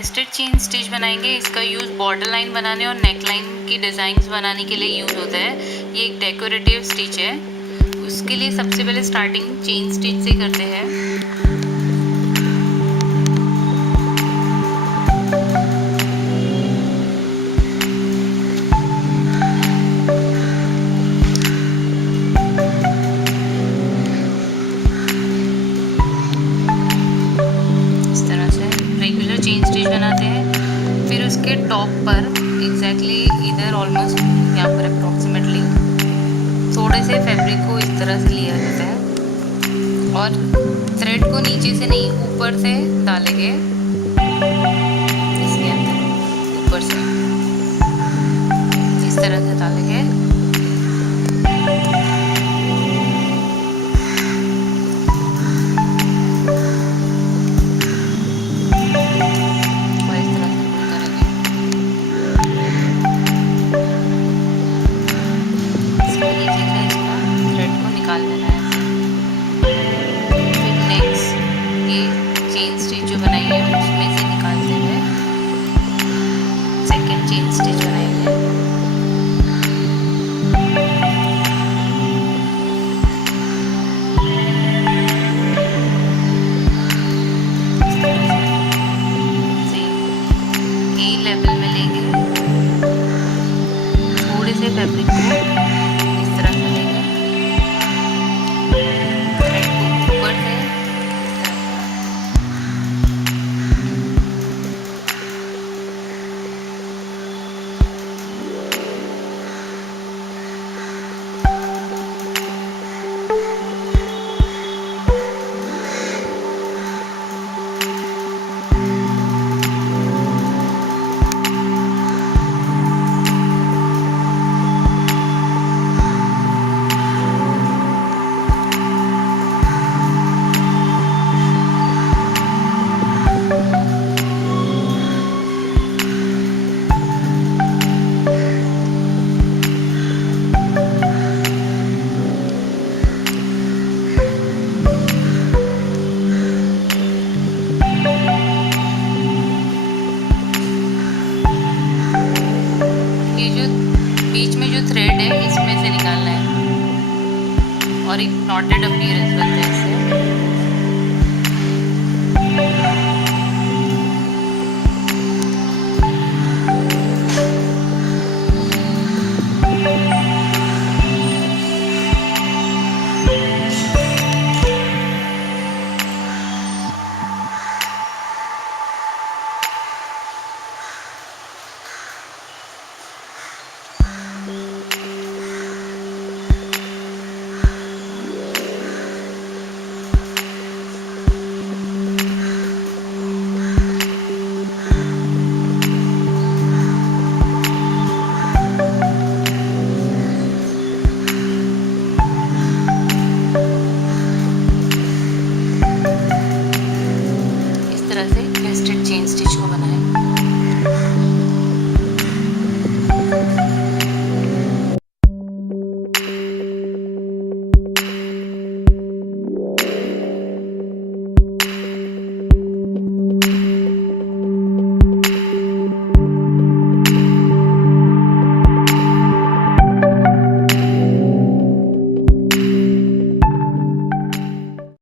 Crested chain stitch बनाएंगे। इसका use border line बनाने और नेक लाइन की डिज़ाइंस बनाने के लिए यूज़ होता है। ये एक डेकोरेटिव स्टिच है। उसके लिए सबसे पहले स्टार्टिंग चेन स्टिच से करते हैं। इस तरह से रेगुलर चेन स्टिच बनाते हैं। फिर उसके टॉप पर एग्जैक्टली इधर ऑलमोस्ट यहाँ पर अप्रॉक्सीमेटली थोड़े से फैब्रिक को इस तरह से लिया जाता है और थ्रेड को नीचे से नहीं ऊपर से डालेंगे, इसके अंदर ऊपर से इस तरह से डालेंगे। और इस तरह से करेंगे। इसको नीचे से इसका थ्रेड को निकाल देना है। फिर नेक्स्ट ये चेन स्टिच जो बनाई है उसमें से निकालते हुए सेकेंड चेन स्टिच बनाएंगे। लेवल में लेंगे, थोड़े से फैब्रिक को इस तरह से लेंगे, थ्रेड को ऊपर से बीच में जो थ्रेड है इसमें से निकालना है और एक नॉटेड अपीयरेंस बनता है इससे।